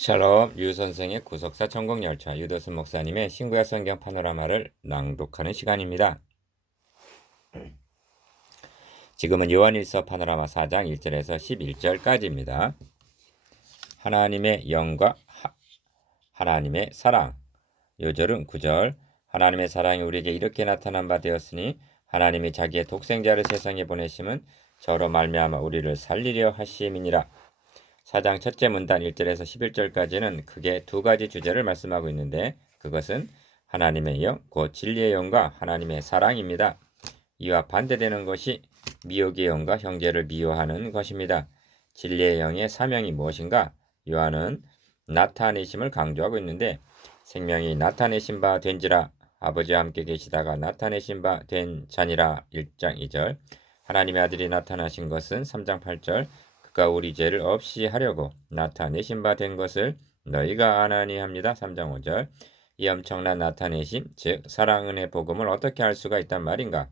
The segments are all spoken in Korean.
샬롬 유 선생의 구속사 천국열차 유도순 목사님의 신구약 성경 파노라마를 낭독하는 시간입니다. 지금은 요한일서 파노라마 4장 1절에서 11절까지입니다. 하나님의 영과 하나님의 사랑. 요절은 9절. 하나님의 사랑이 우리에게 이렇게 나타난 바 되었으니 하나님이 자기의 독생자를 세상에 보내심은 저로 말미암아 우리를 살리려 하심이니라. 4장 첫째 문단 1절에서 11절까지는 크게 두 가지 주제를 말씀하고 있는데 그것은 하나님의 영, 곧 진리의 영과 하나님의 사랑입니다. 이와 반대되는 것이 미혹의 영과 형제를 미워하는 것입니다. 진리의 영의 사명이 무엇인가? 요한은 나타내심을 강조하고 있는데 생명이 나타내신 바 된지라 아버지와 함께 계시다가 나타내신 바 된 자니라 1장 2절 하나님의 아들이 나타나신 것은 3장 8절 그가 우리 죄를 없이 하려고 나타내신 바 된 것을 너희가 아나니 합니다. 3장 5절 이 엄청난 나타내심 즉 사랑 은혜 복음을 어떻게 할 수가 있단 말인가?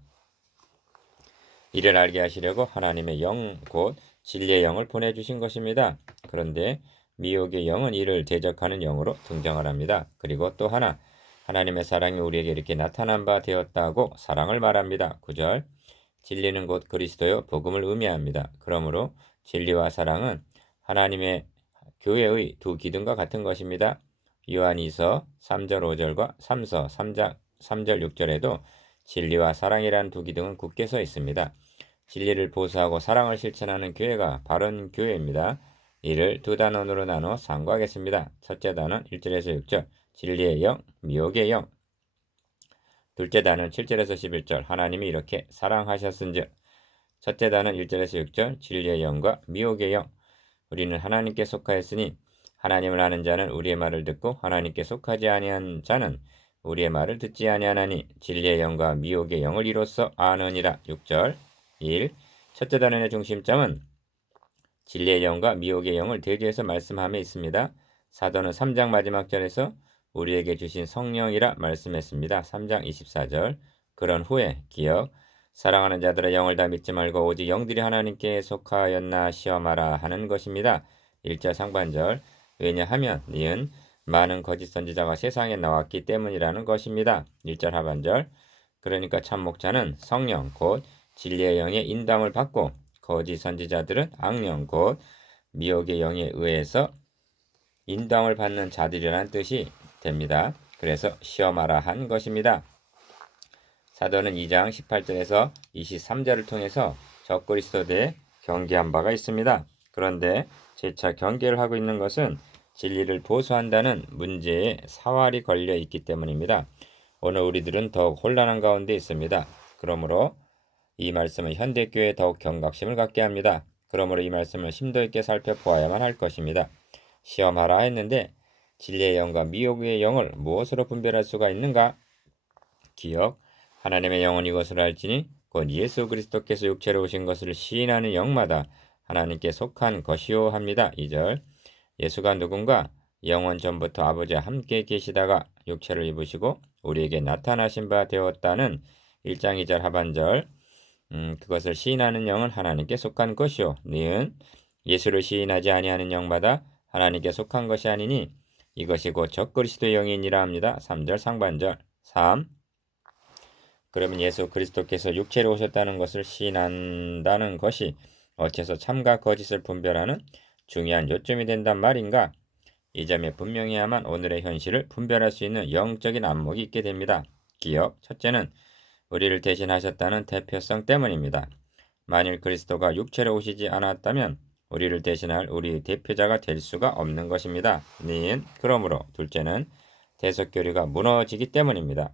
이를 알게 하시려고 하나님의 영 곧 진리의 영을 보내주신 것입니다. 그런데 미혹의 영은 이를 대적하는 영으로 등장을 합니다. 그리고 또 하나님의 사랑이 우리에게 이렇게 나타난 바 되었다고 사랑을 말합니다. 9절 진리는 곧 그리스도요 복음을 의미합니다. 그러므로 진리와 사랑은 하나님의 교회의 두 기둥과 같은 것입니다. 요한이서 3절 5절과 3서 3장 3절 6절에도 진리와 사랑이란 두 기둥은 굳게 서 있습니다. 진리를 보수하고 사랑을 실천하는 교회가 바른 교회입니다. 이를 두 단원으로 나눠 상고하겠습니다. 첫째 단원 1절에서 6절 진리의 영, 미혹의 영. 둘째 단원 7절에서 11절 하나님이 이렇게 사랑하셨은즉. 첫째 단원 1절에서 6절 진리의 영과 미혹의 영. 우리는 하나님께 속하였으니 하나님을 아는 자는 우리의 말을 듣고 하나님께 속하지 아니한 자는 우리의 말을 듣지 아니하나니 진리의 영과 미혹의 영을 이로써 아느니라. 6절 1. 첫째 단원의 중심점은 진리의 영과 미혹의 영을 대조해서 말씀함에 있습니다. 사도는 3장 마지막 절에서 우리에게 주신 성령이라 말씀했습니다. 3장 24절 그런 후에 기억 사랑하는 자들의 영을 다 믿지 말고 오직 영들이 하나님께 속하였나 시험하라 하는 것입니다. 1절 상반절 왜냐하면 니은 많은 거짓 선지자가 세상에 나왔기 때문이라는 것입니다. 1절 하반절 그러니까 참 목자는 성령 곧 진리의 영의 인담을 받고 거짓 선지자들은 악령 곧 미혹의 영에 의해서 인담을 받는 자들이라는 뜻이 됩니다. 그래서 시험하라 한 것입니다. 사도는 2장 18절에서 23절을 통해서 적그리스도에 경계한 바가 있습니다. 그런데 재차 경계를 하고 있는 것은 진리를 보수한다는 문제에 사활이 걸려 있기 때문입니다. 오늘 우리들은 더욱 혼란한 가운데 있습니다. 그러므로 이 말씀은 현대교회에 더욱 경각심을 갖게 합니다. 그러므로 이 말씀을 심도 있게 살펴보아야만 할 것입니다. 시험하라 했는데 진리의 영과 미혹의 영을 무엇으로 분별할 수가 있는가? 기억 하나님의 영은 이것을 알지니 곧 예수 그리스도께서 육체로 오신 것을 시인하는 영마다 하나님께 속한 것이요 합니다. 2절 예수가 누군가? 영원 전부터 아버지와 함께 계시다가 육체를 입으시고 우리에게 나타나신 바 되었다는 1장 2절 하반절 그것을 시인하는 영은 하나님께 속한 것이요 니은 예수를 시인하지 아니하는 영마다 하나님께 속한 것이 아니니 이것이 곧 적그리스도의 영이니라 합니다. 3절 상반절 3 그러면 예수 그리스도께서 육체로 오셨다는 것을 시인한다는 것이 어째서 참과 거짓을 분별하는 중요한 요점이 된단 말인가? 이 점에 분명해야만 오늘의 현실을 분별할 수 있는 영적인 안목이 있게 됩니다. 기억, 첫째는 우리를 대신하셨다는 대표성 때문입니다. 만일 그리스도가 육체로 오시지 않았다면 우리를 대신할 우리 대표자가 될 수가 없는 것입니다. 그러므로 둘째는 대속교리가 무너지기 때문입니다.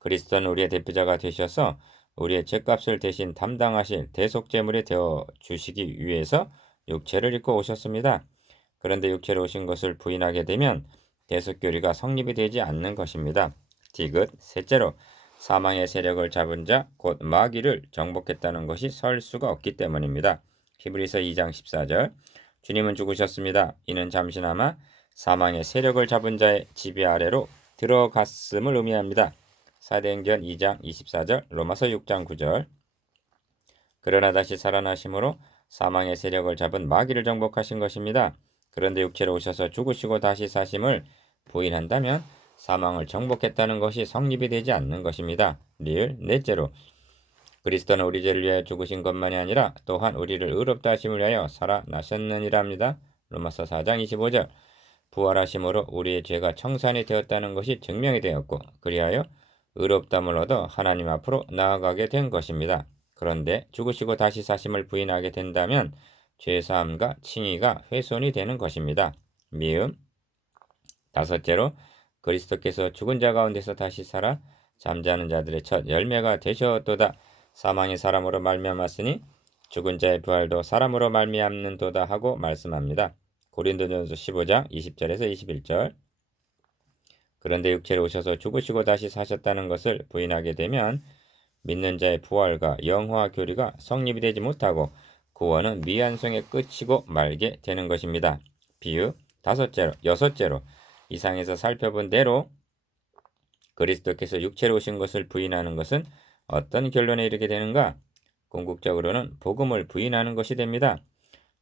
그리스도는 우리의 대표자가 되셔서 우리의 죄값을 대신 담당하실 대속제물이 되어 주시기 위해서 육체를 입고 오셨습니다. 그런데 육체로 오신 것을 부인하게 되면 대속교리가 성립이 되지 않는 것입니다. 디귿 셋째로 사망의 세력을 잡은 자 곧 마귀를 정복했다는 것이 설 수가 없기 때문입니다. 히브리서 2장 14절 주님은 죽으셨습니다. 이는 잠시나마 사망의 세력을 잡은 자의 지배 아래로 들어갔음을 의미합니다. 사도행전 2장 24절 로마서 6장 9절 그러나 다시 살아나심으로 사망의 세력을 잡은 마귀를 정복하신 것입니다. 그런데 육체로 오셔서 죽으시고 다시 사심을 부인한다면 사망을 정복했다는 것이 성립이 되지 않는 것입니다. 넷째로 그리스도는 우리 죄를 위하여 죽으신 것만이 아니라 또한 우리를 의롭다 하심을 위하여 살아나셨느니라 합니다. 로마서 4장 25절. 부활하심으로 우리의 죄가 청산이 되었다는 것이 증명이 되었고 그리하여 의롭담을 얻어 하나님 앞으로 나아가게 된 것입니다. 그런데 죽으시고 다시 사심을 부인하게 된다면 죄사함과 칭의가 훼손이 되는 것입니다. 다섯째로 그리스도께서 죽은 자 가운데서 다시 살아 잠자는 자들의 첫 열매가 되셨도다. 사망이 사람으로 말미암았으니 죽은 자의 부활도 사람으로 말미암는도다 하고 말씀합니다. 고린도전서 15장 20절에서 21절. 그런데 육체로 오셔서 죽으시고 다시 사셨다는 것을 부인하게 되면 믿는 자의 부활과 영화 교리가 성립이 되지 못하고 구원은 미완성의 끝이고 말게 되는 것입니다. 비유 여섯째로 이상에서 살펴본 대로 그리스도께서 육체로 오신 것을 부인하는 것은 어떤 결론에 이르게 되는가? 궁극적으로는 복음을 부인하는 것이 됩니다.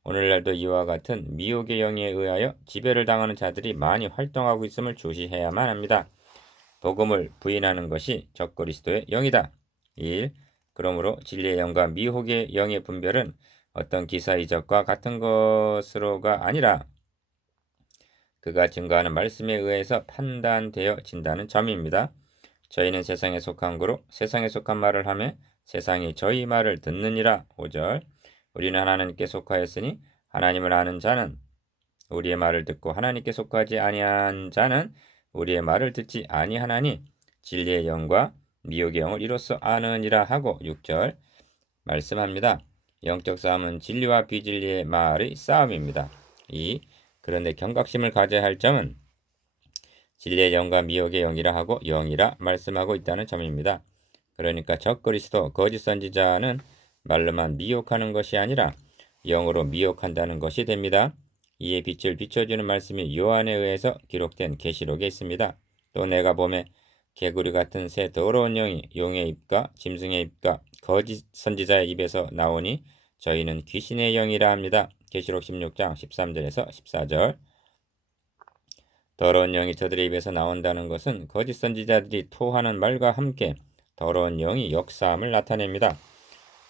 오늘날도 이와 같은 미혹의 영에 의하여 지배를 당하는 자들이 많이 활동하고 있음을 주시해야만 합니다. 복음을 부인하는 것이 적그리스도의 영이다. 1. 그러므로 진리의 영과 미혹의 영의 분별은 어떤 기사 이적과 같은 것으로가 아니라 그가 증거하는 말씀에 의해서 판단되어진다는 점입니다. 저희는 세상에 속한 거로 세상에 속한 말을 하며 세상이 저희 말을 듣느니라. 5절. 우리는 하나님께 속하였으니 하나님을 아는 자는 우리의 말을 듣고 하나님께 속하지 아니한 자는 우리의 말을 듣지 아니하나니 진리의 영과 미혹의 영을 이로써 아느니라 하고 6절 말씀합니다. 영적 싸움은 진리와 비진리의 말의 싸움입니다. 2. 그런데 경각심을 가져야 할 점은 진리의 영과 미혹의 영이라 하고 영이라 말씀하고 있다는 점입니다. 그러니까 적그리스도 거짓 선지자는 말로만 미혹하는 것이 아니라 영으로 미혹한다는 것이 됩니다. 이에 빛을 비춰주는 말씀이 요한에 의해서 기록된 계시록에 있습니다. 또 내가 봄에 개구리 같은 새 더러운 영이 용의 입과 짐승의 입과 거짓 선지자의 입에서 나오니 저희는 귀신의 영이라 합니다. 계시록 16장 13절에서 14절. 더러운 영이 저들의 입에서 나온다는 것은 거짓 선지자들이 토하는 말과 함께 더러운 영이 역사함을 나타냅니다.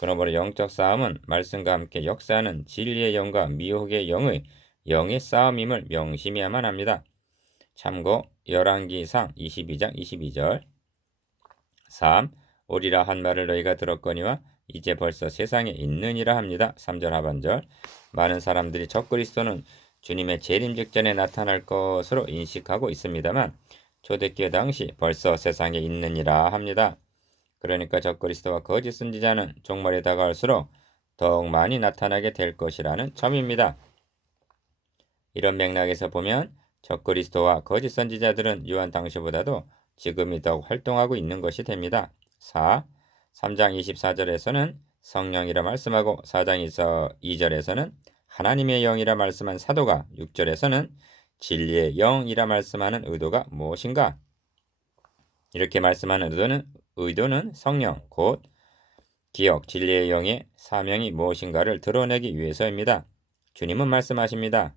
그러므로 영적 싸움은 말씀과 함께 역사하는 진리의 영과 미혹의 영의 싸움임을 명심해야만 합니다. 참고 열왕기상 22장 22절. 3. 오리라 한 말을 너희가 들었거니와 이제 벌써 세상에 있느니라 합니다. 3절 하반절. 많은 사람들이 적그리스도는 주님의 재림 직전에 나타날 것으로 인식하고 있습니다만 초대교회 당시 벌써 세상에 있느니라 합니다. 그러니까 적그리스도와 거짓 선지자는 종말에 다가올수록 더욱 많이 나타나게 될 것이라는 점입니다. 이런 맥락에서 보면 적그리스도와 거짓 선지자들은 요한 당시보다도 지금이 더욱 활동하고 있는 것이 됩니다. 3장 24절에서는 성령이라 말씀하고 4장 2절에서는 하나님의 영이라 말씀한 사도가 6절에서는 진리의 영이라 말씀하는 의도가 무엇인가? 이렇게 말씀하는 의도는 성령, 곧 기억, 진리의 영의 사명이 무엇인가를 드러내기 위해서입니다. 주님은 말씀하십니다.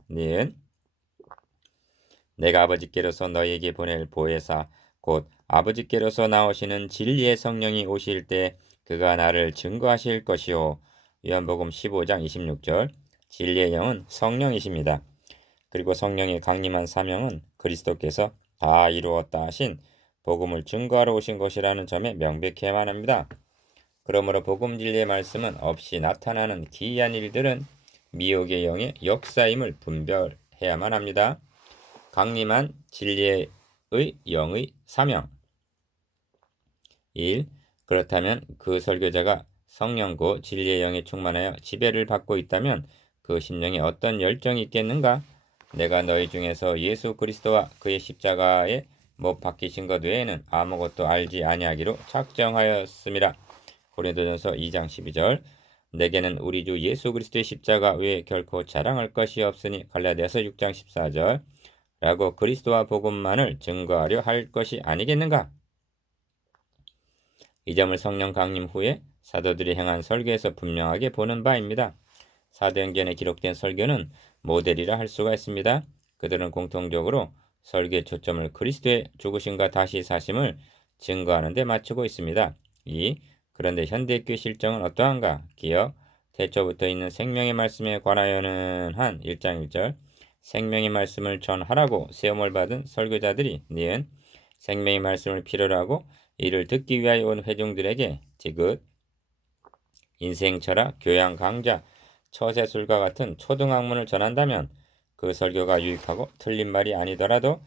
내가 아버지께로서 너희에게 보낼 보혜사 곧 아버지께로서 나오시는 진리의 성령이 오실 때 그가 나를 증거하실 것이요. 요한복음 15장 26절. 진리의 영은 성령이십니다. 그리고 성령의 강림한 사명은 그리스도께서 다 이루었다 하신 복음을 증거하러 오신 것이라는 점에 명백해야만 합니다. 그러므로 복음 진리의 말씀은 없이 나타나는 기이한 일들은 미혹의 영의 역사임을 분별해야만 합니다. 강림한 진리의 영의 사명. 1. 그렇다면 그 설교자가 성령고 진리의 영에 충만하여 지배를 받고 있다면 그 심령에 어떤 열정이 있겠는가? 내가 너희 중에서 예수 그리스도와 그의 십자가에 못 박히신 것 외에는 아무것도 알지 아니하기로 작정하였음이라. 고린도전서 2장 12절. 내게는 우리 주 예수 그리스도의 십자가 외에 결코 자랑할 것이 없으니 갈라디아서 6장 14절. 라고 그리스도와 복음만을 증거하려 할 것이 아니겠는가? 이 점을 성령 강림 후에 사도들이 행한 설교에서 분명하게 보는 바입니다. 사도행전에 기록된 설교는 모델이라 할 수가 있습니다. 그들은 공통적으로 설교의 초점을 그리스도의 죽으심과 다시 사심을 증거하는 데 맞추고 있습니다. 그런데 현대교회 실정은 어떠한가? 기억, 태초부터 있는 생명의 말씀에 관하여는 한 1장 1절 생명의 말씀을 전하라고 세움을 받은 설교자들이 니은 생명의 말씀을 필요로 하고 이를 듣기 위하여 온 회중들에게 디귿 인생 철학, 교양 강좌, 처세술과 같은 초등학문을 전한다면 그 설교가 유익하고 틀린 말이 아니더라도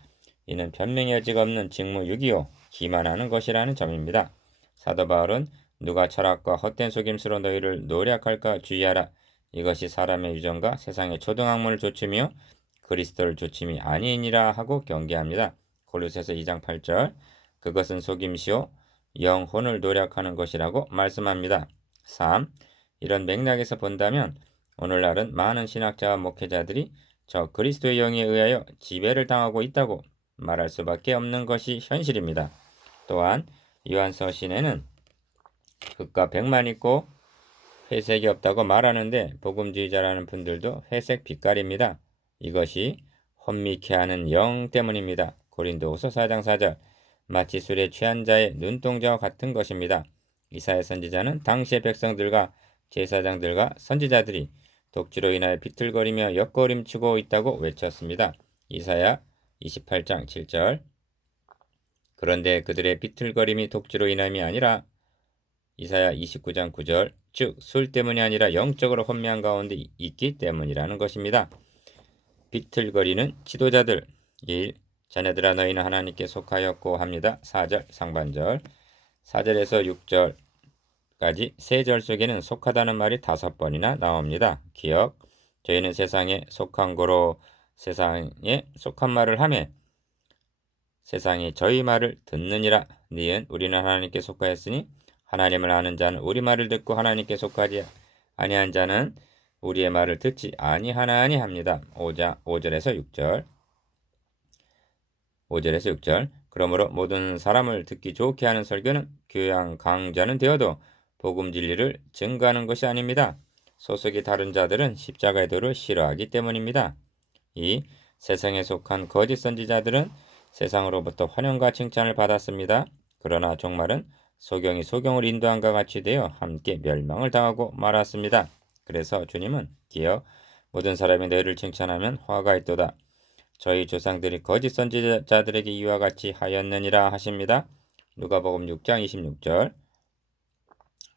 이는 변명의 여지가 없는 직무유기요 기만하는 것이라는 점입니다. 사도 바울은 누가 철학과 헛된 속임수로 너희를 노략할까 주의하라. 이것이 사람의 유전과 세상의 초등학문을 조치며 그리스도를 조침이 아니니라 하고 경계합니다. 골로새서 2장 8절 그것은 속임시요 영혼을 노략하는 것이라고 말씀합니다. 3. 이런 맥락에서 본다면 오늘날은 많은 신학자와 목회자들이 저 그리스도의 영에 의하여 지배를 당하고 있다고 말할 수밖에 없는 것이 현실입니다. 또한 요한서 시내는 흑과 백만 있고 회색이 없다고 말하는데 복음주의자라는 분들도 회색 빛깔입니다. 이것이 혼미케 하는 영 때문입니다. 고린도후서 4장 4절 마치 술에 취한 자의 눈동자와 같은 것입니다. 이사야 선지자는 당시의 백성들과 제사장들과 선지자들이 독주로 인하여 비틀거리며 엿거림치고 있다고 외쳤습니다. 이사야 28장 7절 그런데 그들의 비틀거림이 독주로 인함이 아니라 이사야 29장 9절 즉 술 때문이 아니라 영적으로 혼미한 가운데 있기 때문이라는 것입니다. 비틀거리는 지도자들 1. 자네들아 너희는 하나님께 속하였고 합니다. 4절 상반절 4절에서 6절까지 세 절 속에는 속하다는 말이 5번이나 나옵니다. 기억 저희는 세상에 속한 거로 세상에 속한 말을 하매 세상이 저희 말을 듣느니라. 니은 우리는 하나님께 속하였으니 하나님을 아는 자는 우리 말을 듣고 하나님께 속하지 아니한 자는 우리의 말을 듣지 아니하나니 합니다. 5절에서 6절 그러므로 모든 사람을 듣기 좋게 하는 설교는 교양 강좌는 되어도 복음 진리를 증거하는 것이 아닙니다. 소속이 다른 자들은 십자가의 도를 싫어하기 때문입니다. 2. 세상에 속한 거짓 선지자들은 세상으로부터 환영과 칭찬을 받았습니다. 그러나 종말은 소경이 소경을 인도한과 같이 되어 함께 멸망을 당하고 말았습니다. 그래서 주님은 기어 모든 사람이 너희를 칭찬하면 화가 있도다. 저희 조상들이 거짓 선지자들에게 이와 같이 하였느니라 하십니다. 누가복음 6장 26절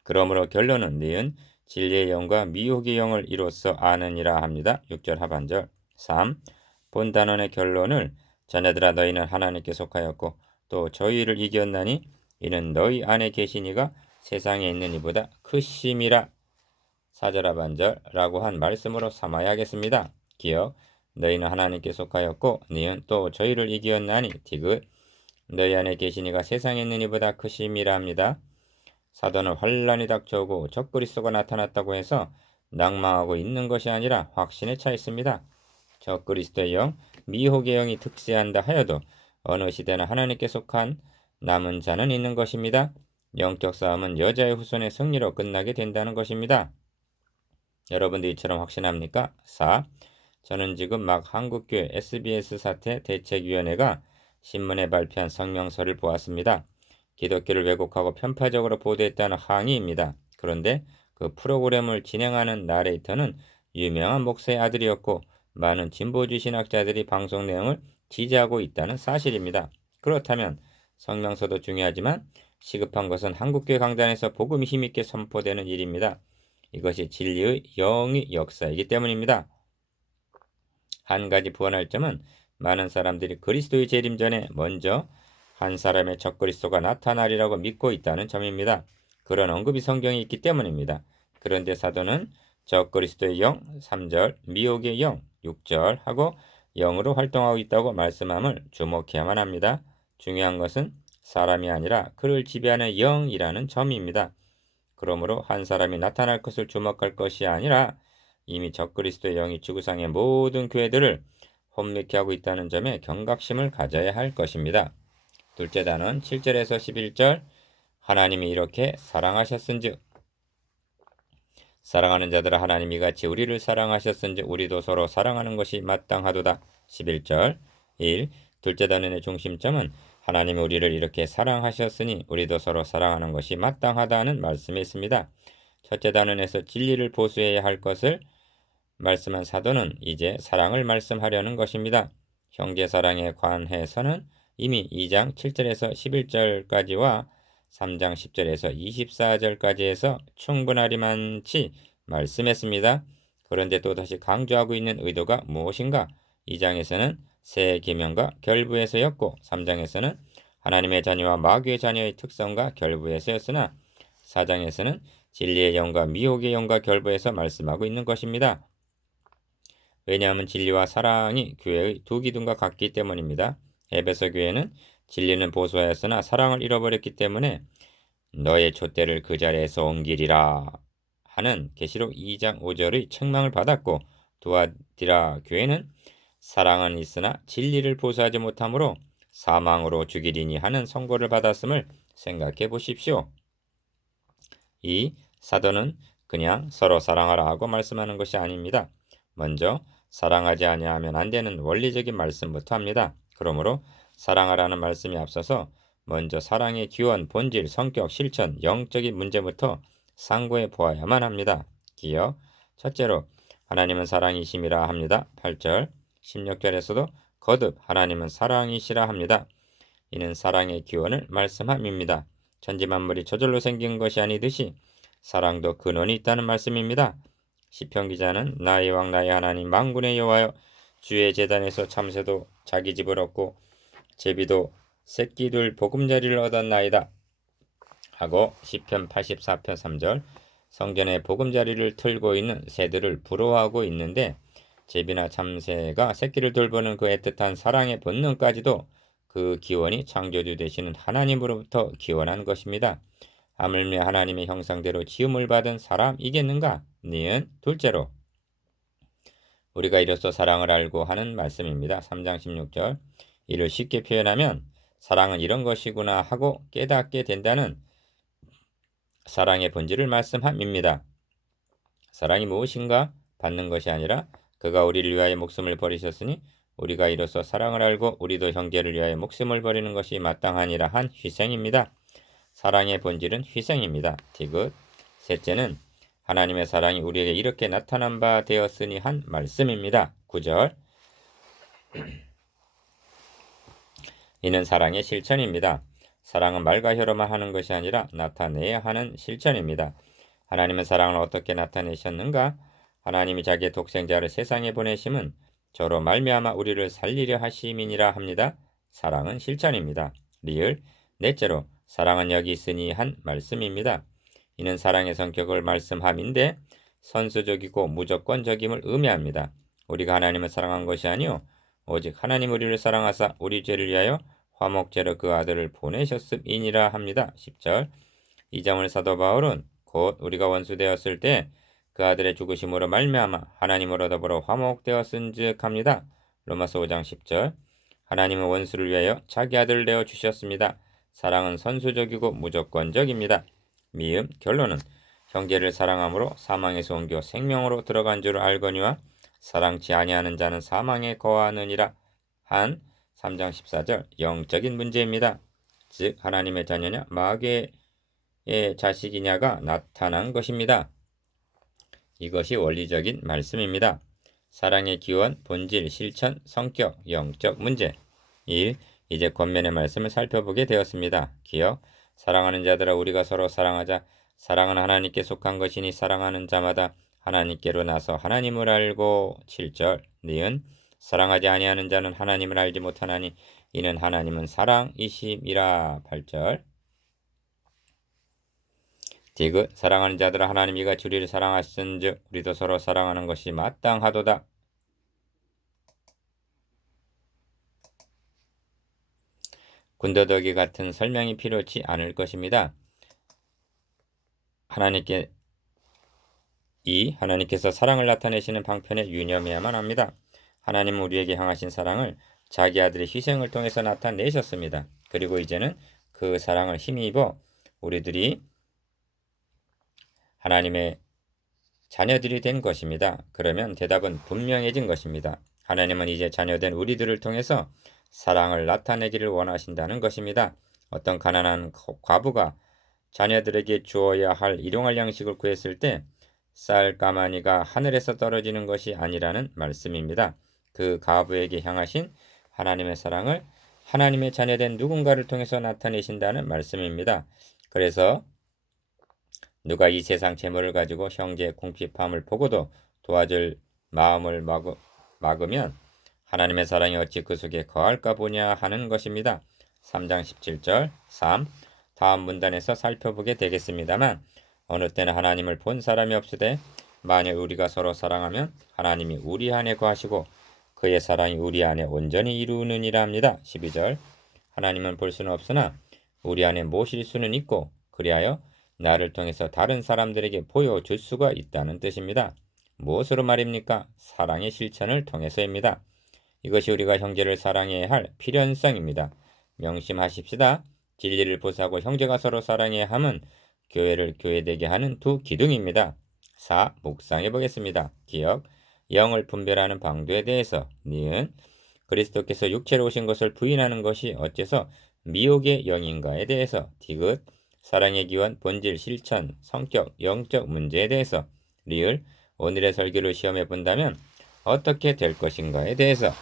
그러므로 결론은 니은 진리의 영과 미혹의 영을 이로써 아느니라 합니다. 6절 하반절 3. 본 단원의 결론을 자네들아 너희는 하나님께 속하였고 또 저희를 이겼나니 이는 너희 안에 계신 이가 세상에 있는 이보다 크심이라 4절 하반절라고 한 말씀으로 삼아야겠습니다. 기억 너희는 하나님께 속하였고 니은 또 저희를 이겼나니 디귿 너희 안에 계신 이가 세상에 있는 이보다 크심이라 합니다. 사도는 환란이 닥쳐오고 적그리스도가 나타났다고 해서 낭망하고 있는 것이 아니라 확신에 차 있습니다. 적그리스도의 영, 미혹의 영이 득세한다 하여도 어느 시대나 하나님께 속한 남은 자는 있는 것입니다. 영적 싸움은 여자의 후손의 승리로 끝나게 된다는 것입니다. 여러분도 이처럼 확신합니까? 4. 저는 지금 막 한국교회 SBS 사태 대책위원회가 신문에 발표한 성명서를 보았습니다. 기독교를 왜곡하고 편파적으로 보도했다는 항의입니다. 그런데 그 프로그램을 진행하는 나레이터는 유명한 목사의 아들이었고 많은 진보주의 신학자들이 방송 내용을 지지하고 있다는 사실입니다. 그렇다면 성명서도 중요하지만 시급한 것은 한국교회 강단에서 복음이 힘있게 선포되는 일입니다. 이것이 진리의 영의 역사이기 때문입니다. 한 가지 부원할 점은 많은 사람들이 그리스도의 재림 전에 먼저 한 사람의 적그리스도가 나타나리라고 믿고 있다는 점입니다. 그런 언급이 성경에 있기 때문입니다. 그런데 사도는 적그리스도의 영 3절, 미혹의 영 6절 하고 영으로 활동하고 있다고 말씀함을 주목해야만 합니다. 중요한 것은 사람이 아니라 그를 지배하는 영이라는 점입니다. 그러므로 한 사람이 나타날 것을 주목할 것이 아니라 이미 적그리스도의 영이 지구상의 모든 교회들을 혼미케 하고 있다는 점에 경각심을 가져야 할 것입니다. 둘째 단원 7절에서 11절 하나님이 이렇게 사랑하셨은즉 사랑하는 자들아 하나님이 같이 우리를 사랑하셨은즉 우리도 서로 사랑하는 것이 마땅하도다. 11절 1. 둘째 단원의 중심점은 하나님이 우리를 이렇게 사랑하셨으니 우리도 서로 사랑하는 것이 마땅하다는 말씀이 있습니다. 첫째 단원에서 진리를 보수해야 할 것을 말씀한 사도는 이제 사랑을 말씀하려는 것입니다. 형제 사랑에 관해서는 이미 2장 7절에서 11절까지와 3장 10절에서 24절까지에서 충분하리만치 말씀했습니다. 그런데 또다시 강조하고 있는 의도가 무엇인가? 2장에서는 새 계명과 결부에서였고 3장에서는 하나님의 자녀와 마귀의 자녀의 특성과 결부에서였으나 4장에서는 진리의 영과 미혹의 영과 결부에서 말씀하고 있는 것입니다. 왜냐하면 진리와 사랑이 교회의 두 기둥과 같기 때문입니다. 에베소 교회는 진리는 보수하였으나 사랑을 잃어버렸기 때문에 너의 촛대를 그 자리에서 옮기리라 하는 계시록 2장 5절의 책망을 받았고 두아디라 교회는 사랑은 있으나 진리를 보수하지 못하므로 사망으로 죽이리니 하는 선고를 받았음을 생각해 보십시오. 이 사도는 그냥 서로 사랑하라 하고 말씀하는 것이 아닙니다. 먼저 사랑하지 아니하면 안 되는 원리적인 말씀부터 합니다. 그러므로 사랑하라는 말씀이 앞서서 먼저 사랑의 기원, 본질, 성격, 실천, 영적인 문제부터 상고해 보아야만 합니다. 기억, 첫째로 하나님은 사랑이심이라 합니다. 8절, 16절에서도 거듭 하나님은 사랑이시라 합니다. 이는 사랑의 기원을 말씀함입니다. 천지만물이 저절로 생긴 것이 아니듯이 사랑도 근원이 있다는 말씀입니다. 시편 기자는 나의 왕 나의 하나님 만군의 여호와여 주의 제단에서 참새도 자기 집을 얻고 제비도 새끼들 보금자리를 얻었나이다 하고 시편 84편 3절 성전에 보금자리를 틀고 있는 새들을 부러워하고 있는데 제비나 참새가 새끼를 돌보는 그 애틋한 사랑의 본능까지도 그 기원이 창조주 되시는 하나님으로부터 기원한 것입니다. 하물며 하나님의 형상대로 지음을 받은 사람이겠는가? 니은 둘째로 우리가 이로써 사랑을 알고 하는 말씀입니다. 3장 16절 이를 쉽게 표현하면 사랑은 이런 것이구나 하고 깨닫게 된다는 사랑의 본질을 말씀함입니다. 사랑이 무엇인가? 받는 것이 아니라 그가 우리를 위하여 목숨을 버리셨으니 우리가 이로써 사랑을 알고 우리도 형제를 위하여 목숨을 버리는 것이 마땅하니라 한 희생입니다. 사랑의 본질은 희생입니다. 디귿. 셋째는 하나님의 사랑이 우리에게 이렇게 나타난 바 되었으니 한 말씀입니다. 9절. 이는 사랑의 실천입니다. 사랑은 말과 혀로만 하는 것이 아니라 나타내야 하는 실천입니다. 하나님은 사랑을 어떻게 나타내셨는가? 하나님이 자기의 독생자를 세상에 보내심은 저로 말미암아 우리를 살리려 하심이니라 합니다. 사랑은 실천입니다. 리을. 넷째로 사랑은 여기 있으니 한 말씀입니다. 이는 사랑의 성격을 말씀함인데 선수적이고 무조건적임을 의미합니다. 우리가 하나님을 사랑한 것이 아니요 오직 하나님 우리를 사랑하사 우리 죄를 위하여 화목제로 그 아들을 보내셨음이니라 합니다. 10절. 이 점을 사도 바울은 곧 우리가 원수되었을 때 그 아들의 죽으심으로 말미암아 하나님으로 더불어 화목되었은즉 합니다. 로마서 5장 10절. 하나님은 원수를 위하여 자기 아들을 내어 주셨습니다. 사랑은 선수적이고 무조건적입니다. 미음. 결론은 형제를 사랑함으로 사망에서 옮겨 생명으로 들어간 줄 알거니와 사랑치 아니하는 자는 사망에 거하느니라 한 3장 14절 영적인 문제입니다. 즉 하나님의 자녀냐 마귀의 자식이냐가 나타난 것입니다. 이것이 원리적인 말씀입니다. 사랑의 기원, 본질, 실천, 성격, 영적 문제. 1. 이제 권면의 말씀을 살펴보게 되었습니다. 기억. 사랑하는 자들아 우리가 서로 사랑하자. 사랑은 하나님께 속한 것이니 사랑하는 자마다 하나님께로 나서 하나님을 알고. 7절. 니은. 사랑하지 아니하는 자는 하나님을 알지 못하나니 이는 하나님은 사랑이심이라. 8절. 디귿. 사랑하는 자들아 하나님이 같이 우리를 사랑하신즉 우리도 서로 사랑하는 것이 마땅하도다. 군더더기 같은 설명이 필요치 않을 것입니다. 하나님께서 사랑을 나타내시는 방편에 유념해야만 합니다. 하나님은 우리에게 향하신 사랑을 자기 아들의 희생을 통해서 나타내셨습니다. 그리고 이제는 그 사랑을 힘입어 우리들이 하나님의 자녀들이 된 것입니다. 그러면 대답은 분명해진 것입니다. 하나님은 이제 자녀된 우리들을 통해서 사랑을 나타내기를 원하신다는 것입니다. 어떤 가난한 과부가 자녀들에게 주어야 할 일용할 양식을 구했을 때 쌀 가마니가 하늘에서 떨어지는 것이 아니라는 말씀입니다. 그 과부에게 향하신 하나님의 사랑을 하나님의 자녀된 누군가를 통해서 나타내신다는 말씀입니다. 그래서 누가 이 세상 재물을 가지고 형제의 궁핍함을 보고도 도와줄 마음을 막으면 하나님의 사랑이 어찌 그 속에 거할까 보냐 하는 것입니다. 3장 17절 3. 다음 문단에서 살펴보게 되겠습니다만 어느 때는 하나님을 본 사람이 없으되 만일 우리가 서로 사랑하면 하나님이 우리 안에 거하시고 그의 사랑이 우리 안에 온전히 이루느니라 합니다. 12절 하나님은 볼 수는 없으나 우리 안에 모실 수는 있고 그리하여 나를 통해서 다른 사람들에게 보여줄 수가 있다는 뜻입니다. 무엇으로 말입니까? 사랑의 실천을 통해서입니다. 이것이 우리가 형제를 사랑해야 할 필연성입니다. 명심하십시다. 진리를 보사하고 형제가 서로 사랑해야 함은 교회를 교회되게 하는 두 기둥입니다. 4. 묵상해 보겠습니다. 기억, 영을 분별하는 방도에 대해서 니은 그리스도께서 육체로 오신 것을 부인하는 것이 어째서 미혹의 영인가에 대해서 디귿 사랑의 기원, 본질, 실천, 성격, 영적 문제에 대해서 리을 오늘의 설교를 시험해 본다면 어떻게 될 것인가에 대해서